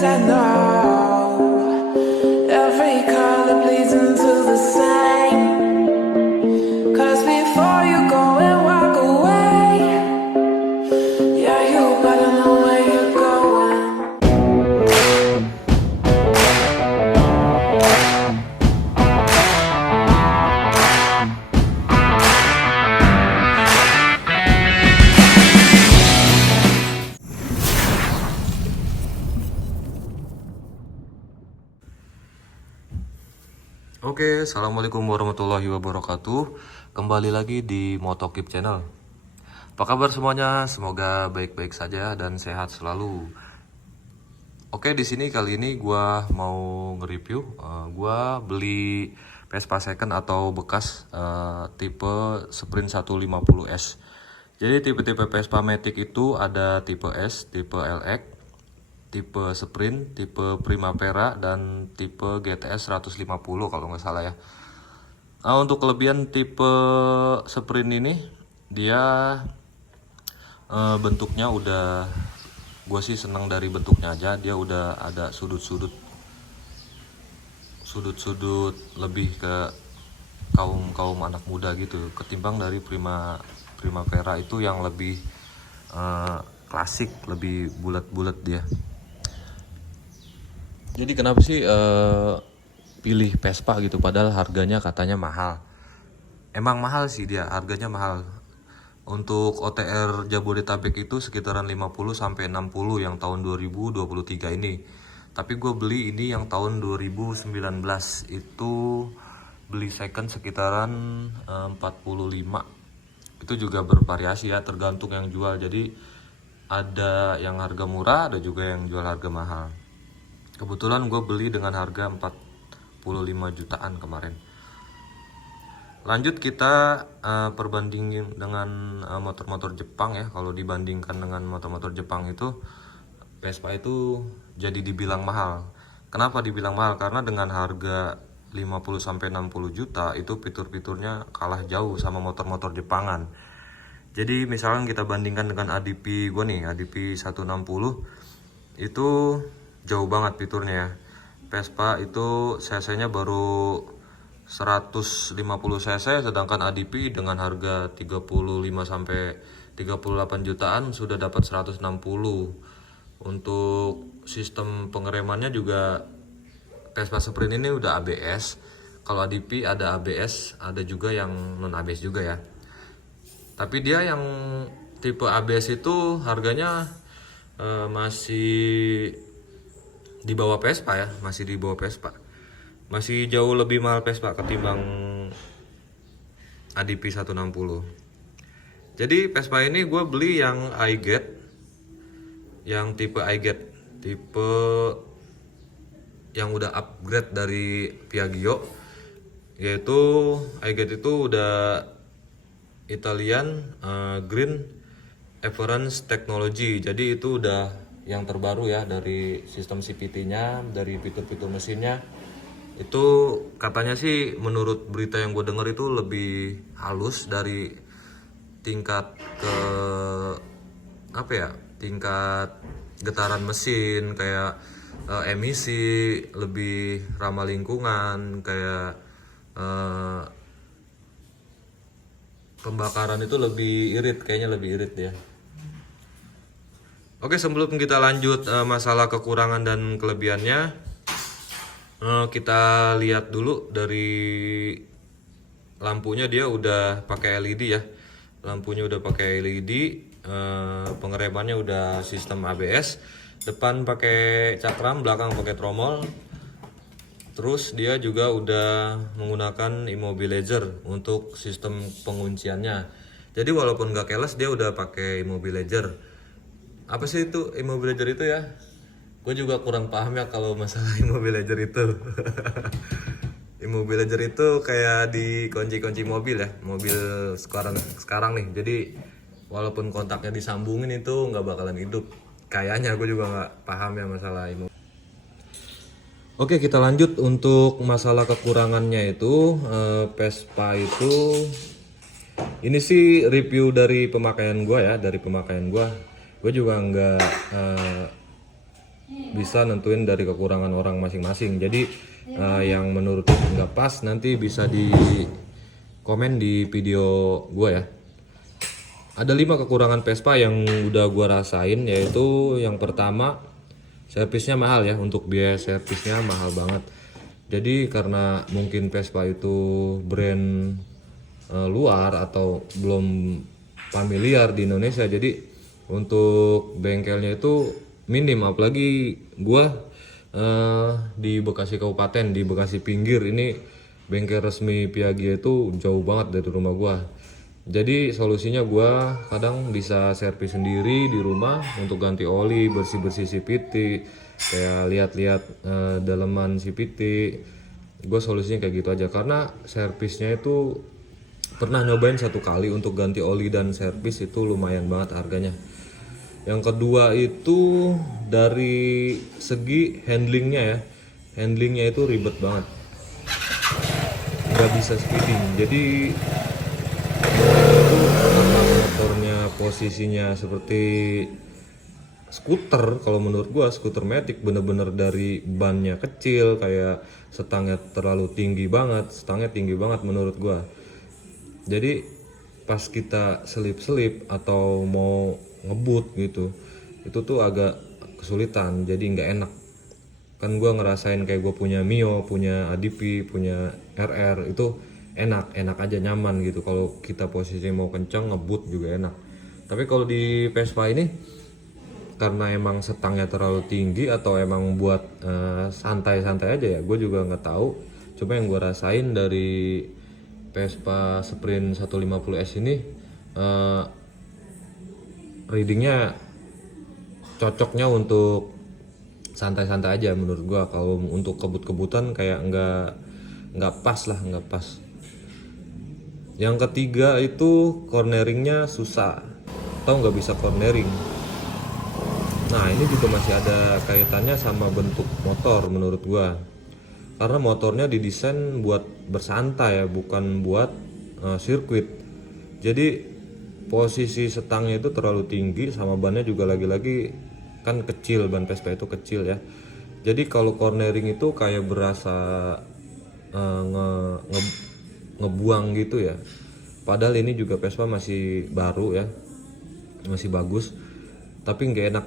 yes, I know. Every color bleeds into the same. 'Cause before you go and walk away, yeah, you better know where you're going. Oke, assalamualaikum warahmatullahi wabarakatuh. Kembali lagi di Motokip Channel. Apa kabar semuanya? Semoga baik-baik saja dan sehat selalu. Oke, di sini kali ini gua mau nge-review. Gua beli Vespa second atau bekas tipe Sprint 150S. Jadi tipe-tipe Vespa Matic itu ada tipe S, tipe LX, tipe Sprint, tipe Primavera, dan tipe GTS 150 kalau nggak salah ya. Nah, untuk kelebihan tipe Sprint ini, dia bentuknya udah, gue sih senang dari bentuknya aja. Dia udah ada sudut-sudut lebih ke kaum anak muda gitu, ketimbang dari Primavera itu yang lebih klasik, lebih bulat-bulat dia. Jadi kenapa sih pilih Vespa gitu, padahal harganya katanya mahal. Emang mahal sih, dia harganya mahal. Untuk OTR Jabodetabek itu sekitaran 50 sampai 60 yang tahun 2023 ini. Tapi gue beli ini yang tahun 2019, itu beli second sekitaran 45. Itu juga bervariasi ya, tergantung yang jual. Jadi ada yang harga murah, ada juga yang jual harga mahal. Kebetulan gue beli dengan harga 45 jutaan kemarin. Lanjut kita perbandingin dengan motor-motor Jepang ya. Kalau dibandingkan dengan motor-motor Jepang itu, Vespa itu jadi dibilang mahal. Kenapa dibilang mahal? Karena dengan harga 50-60 juta itu fitur-fiturnya kalah jauh sama motor-motor Jepangan. Jadi misalkan kita bandingkan dengan ADP gue nih, ADP 160, itu jauh banget fiturnya ya. Vespa itu cc-nya baru 150 cc, sedangkan ADP dengan harga 35 sampai 38 jutaan sudah dapat 160. Untuk sistem pengeremannya juga Vespa Sprint ini udah ABS. Kalau ADP ada ABS, ada juga yang non ABS juga ya. Tapi dia yang tipe ABS itu harganya masih di bawah Vespa ya, masih di bawah Vespa. Masih jauh lebih mahal Vespa ketimbang ADP 160. Jadi Vespa ini gue beli yang iGet, yang tipe iGet, tipe yang udah upgrade dari Piaggio, yaitu iGet itu udah Italian Green Efference Technology. Jadi itu udah yang terbaru ya, dari sistem CVT-nya, dari fitur-fitur mesinnya. Itu katanya sih, menurut berita yang gue denger itu lebih halus dari tingkat tingkat getaran mesin, kayak emisi, lebih ramah lingkungan, kayak pembakaran itu lebih irit, kayaknya lebih irit ya. Oke, sebelum kita lanjut masalah kekurangan dan kelebihannya, kita lihat dulu dari lampunya. Dia udah pakai LED ya, lampunya udah pakai LED, pengeremannya udah sistem ABS, depan pakai cakram, belakang pakai tromol. Terus dia juga udah menggunakan immobilizer untuk sistem pengunciannya. Jadi walaupun gak keles, dia udah pakai immobilizer. Apa sih itu immobilizer itu ya? Gue juga kurang paham ya kalau masalah immobilizer itu. Immobilizer itu kayak di kunci-kunci mobil ya, mobil sekarang nih. Jadi walaupun kontaknya disambungin itu nggak bakalan hidup. Kayaknya gue juga nggak paham ya masalah immobilizer. Oke, kita lanjut untuk masalah kekurangannya itu. Vespa itu, ini sih review dari pemakaian gue ya, dari pemakaian gue. Gue juga nggak bisa nentuin dari kekurangan orang masing-masing. Jadi yang menurut nggak pas nanti bisa di komen di video gue ya. Ada 5 kekurangan Vespa yang udah gue rasain, yaitu yang pertama, servisnya mahal ya. Untuk biaya servisnya mahal banget. Jadi karena mungkin Vespa itu brand luar atau belum familiar di Indonesia, jadi untuk bengkelnya itu minim. Apalagi gua di Bekasi Kabupaten, di Bekasi pinggir, ini bengkel resmi Piaggio itu jauh banget dari rumah gua. Jadi solusinya gua kadang bisa servis sendiri di rumah untuk ganti oli, bersih-bersih CVT, kayak lihat-lihat daleman CVT. Gue solusinya kayak gitu aja, karena servisnya itu pernah nyobain 1 kali untuk ganti oli dan servis itu lumayan banget harganya. Yang kedua itu dari segi handlingnya ya. Handlingnya itu ribet banget, nggak bisa speeding. Jadi itu karena motornya posisinya seperti skuter, kalau menurut gua skuter matic, bener-bener dari bannya kecil, kayak stangnya terlalu tinggi banget, stangnya tinggi banget menurut gua. Jadi pas kita selip-selip atau mau ngebut gitu, itu tuh agak kesulitan, jadi nggak enak. Kan gua ngerasain kayak gue punya Mio, punya ADP, punya RR, itu enak aja, nyaman gitu. Kalau kita posisi mau kencang ngebut juga enak. Tapi kalau di Vespa ini karena emang setangnya terlalu tinggi atau emang buat santai-santai aja ya, gue juga nggak tahu. Cuma yang gue rasain dari Vespa Sprint 150S ini, readingnya cocoknya untuk santai-santai aja menurut gue. Kalau untuk kebut-kebutan kayak nggak pas lah, nggak pas. Yang ketiga itu corneringnya susah, atau nggak bisa cornering. Nah ini juga masih ada kaitannya sama bentuk motor menurut gua, karena motornya didesain buat bersantai ya, bukan buat sirkuit. Jadi posisi setangnya itu terlalu tinggi, sama bannya juga lagi-lagi kan kecil, ban Vespa itu kecil ya. Jadi kalau cornering itu kayak berasa ngebuang gitu ya. Padahal ini juga Vespa masih baru ya, masih bagus, tapi nggak enak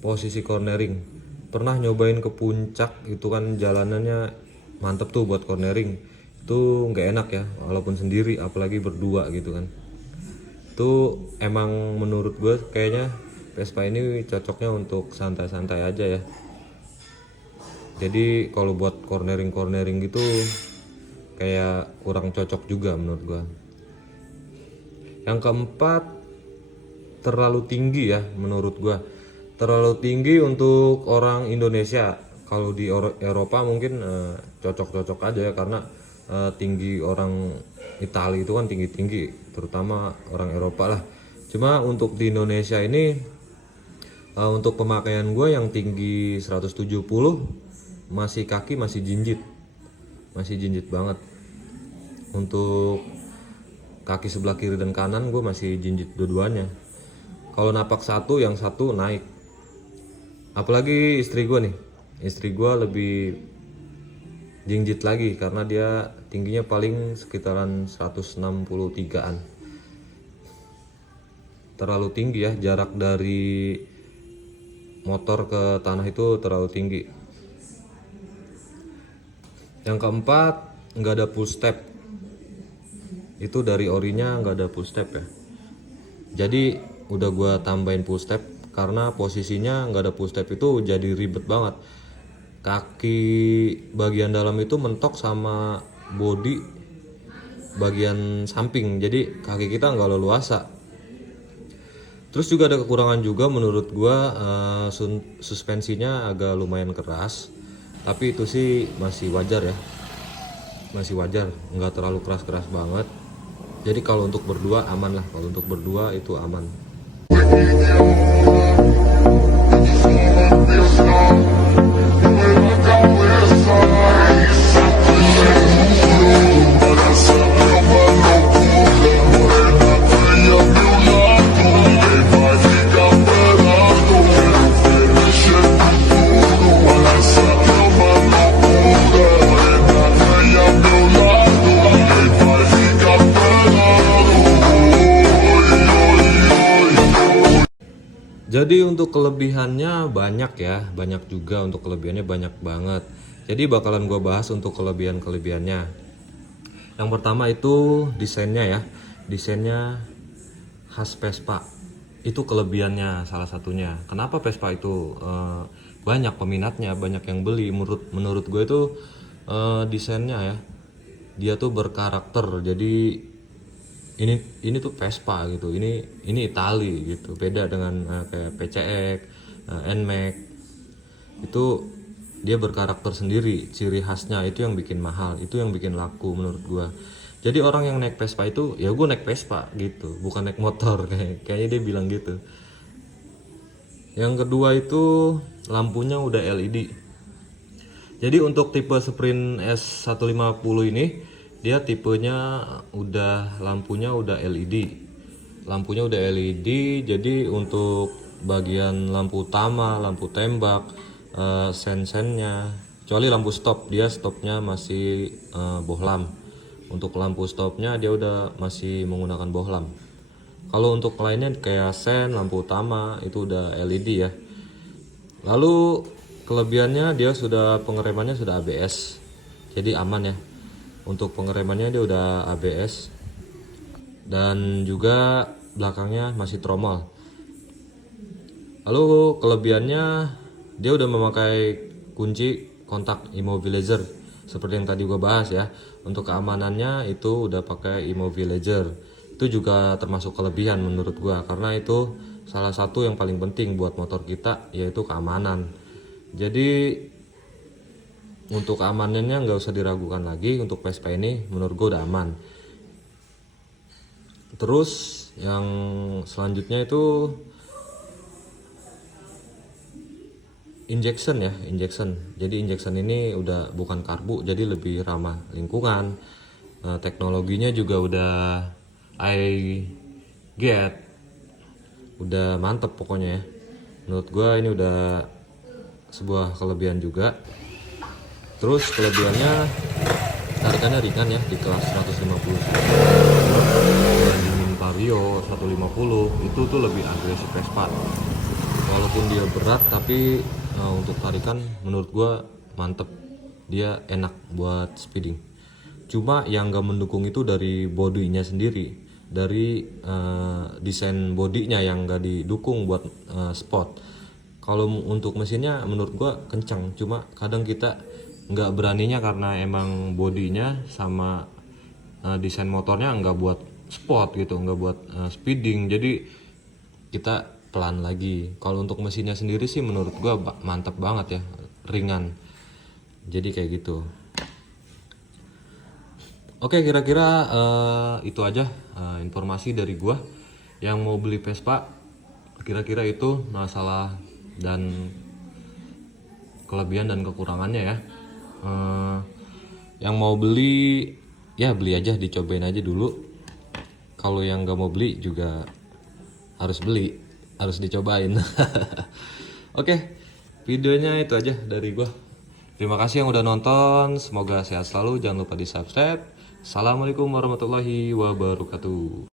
posisi cornering. Pernah nyobain ke puncak itu kan jalanannya mantep tuh buat cornering, itu nggak enak ya walaupun sendiri, apalagi berdua gitu kan. Itu emang menurut gue kayaknya Vespa ini cocoknya untuk santai-santai aja ya. Jadi kalau buat cornering gitu kayak kurang cocok juga menurut gue. Yang keempat, terlalu tinggi ya menurut gue. Terlalu tinggi untuk orang Indonesia. Kalau di Eropa mungkin cocok-cocok aja ya, karena tinggi orang Italia itu kan tinggi-tinggi, terutama orang Eropa lah. Cuma untuk di Indonesia ini, untuk pemakaian gue yang tinggi 170, masih kaki masih jinjit banget. Untuk kaki sebelah kiri dan kanan gue masih jinjit dua-duanya. Kalau napak satu, yang satu naik. Apalagi istri gue nih, istri gue lebih jinjit lagi karena dia tingginya paling sekitaran 163an. Terlalu tinggi ya, jarak dari motor ke tanah itu terlalu tinggi. Yang keempat, nggak ada full step. Itu dari orinya nggak ada full step ya. Jadi udah gue tambahin full step, karena posisinya nggak ada full step itu jadi ribet banget. Kaki bagian dalam itu mentok sama bodi bagian samping, jadi kaki kita nggak leluasa. Terus juga ada kekurangan juga menurut gue, suspensinya agak lumayan keras, tapi itu sih masih wajar ya, masih wajar, nggak terlalu keras-keras banget. Jadi kalau untuk berdua aman lah, kalau untuk berdua itu aman. untuk kelebihannya banyak ya, banyak juga untuk kelebihannya banyak banget. Jadi bakalan gue bahas untuk kelebihan-kelebihannya. Yang pertama itu desainnya ya, desainnya khas Vespa. Itu kelebihannya salah satunya. Kenapa Vespa itu banyak peminatnya, banyak yang beli. Menurut gue itu desainnya ya, dia tuh berkarakter. Jadi ini tuh Vespa gitu, ini Itali gitu, beda dengan kayak PCX, NMAX. Itu dia berkarakter sendiri, ciri khasnya itu yang bikin mahal, itu yang bikin laku menurut gua. Jadi orang yang naik Vespa itu ya gue naik Vespa gitu, bukan naik motor kayaknya dia bilang gitu. Yang kedua itu lampunya udah LED. Jadi untuk tipe Sprint S150 ini dia tipenya lampunya udah LED. Lampunya udah LED, jadi untuk bagian lampu utama, lampu tembak, sen-sennya, kecuali lampu stop, dia stopnya masih bohlam. Untuk lampu stopnya dia udah masih menggunakan bohlam. Kalau untuk lainnya kayak sen, lampu utama itu udah LED ya. Lalu kelebihannya dia pengeremannya sudah ABS. Jadi aman ya. Untuk pengeremannya dia udah ABS. Dan juga belakangnya masih tromol. Lalu kelebihannya dia udah memakai kunci kontak immobilizer seperti yang tadi gue bahas ya. Untuk keamanannya itu udah pakai immobilizer. Itu juga termasuk kelebihan menurut gue, karena itu salah satu yang paling penting buat motor kita, yaitu keamanan. Jadi untuk keamanannya nggak usah diragukan lagi, untuk Vespa ini menurut gue udah aman. Terus yang selanjutnya itu injection ya, injection. Jadi injection ini udah bukan karbu, jadi lebih ramah lingkungan. Teknologinya juga udah iGet, udah mantep pokoknya ya. Menurut gue ini udah sebuah kelebihan juga. Terus kelebihannya tarikannya ringan ya, di kelas 150 dibandingin Vario 150 itu tuh lebih agresif Vespa. Walaupun dia berat tapi untuk tarikan menurut gua mantep, dia enak buat speeding. Cuma yang gak mendukung itu dari bodinya sendiri, dari desain bodinya yang gak didukung buat sport. Kalau untuk mesinnya menurut gua kencang, cuma kadang kita nggak beraninya karena emang bodinya sama desain motornya nggak buat sport gitu, nggak buat speeding, jadi kita pelan lagi. Kalau untuk mesinnya sendiri sih menurut gua mantap banget ya, ringan, jadi kayak gitu. Oke, kira-kira itu aja informasi dari gua yang mau beli Vespa. Kira-kira itu masalah dan kelebihan dan kekurangannya ya. Yang mau beli ya beli aja, dicobain aja dulu. Kalau yang gak mau beli juga harus beli, harus dicobain. Oke, videonya itu aja dari gua. Terima kasih yang udah nonton, semoga sehat selalu, jangan lupa di subscribe. Assalamualaikum warahmatullahi wabarakatuh.